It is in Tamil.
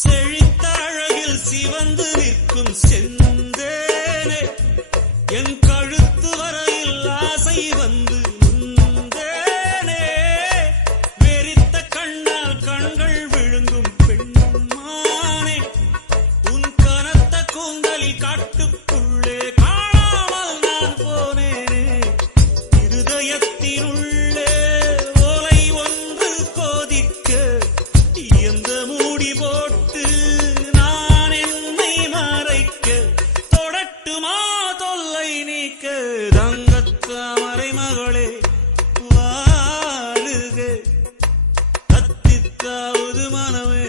செழித்த அழகில் சிவந்து நிற்கும் செந்தேனே என் கழுத்து வரையில் ஆசை வந்து நின்றேனே வெறித்த கண்ணால் கண்கள் விழுங்கும் பெண்மானே உன் கனத்த கூந்தலில் காட்டுக்குள்ளே காணாமல் நான் போனேனே இருதயத்தினுள்ளே ஓலை ஒன்று கோதிக்க எந்த மூடி போட்டு நான் என்னை மறைக்க தொடட்டுமா தொல்லை நீக்க தங்கத்தாமரை மகளே வாழுக கத்தித்தாவது மனமே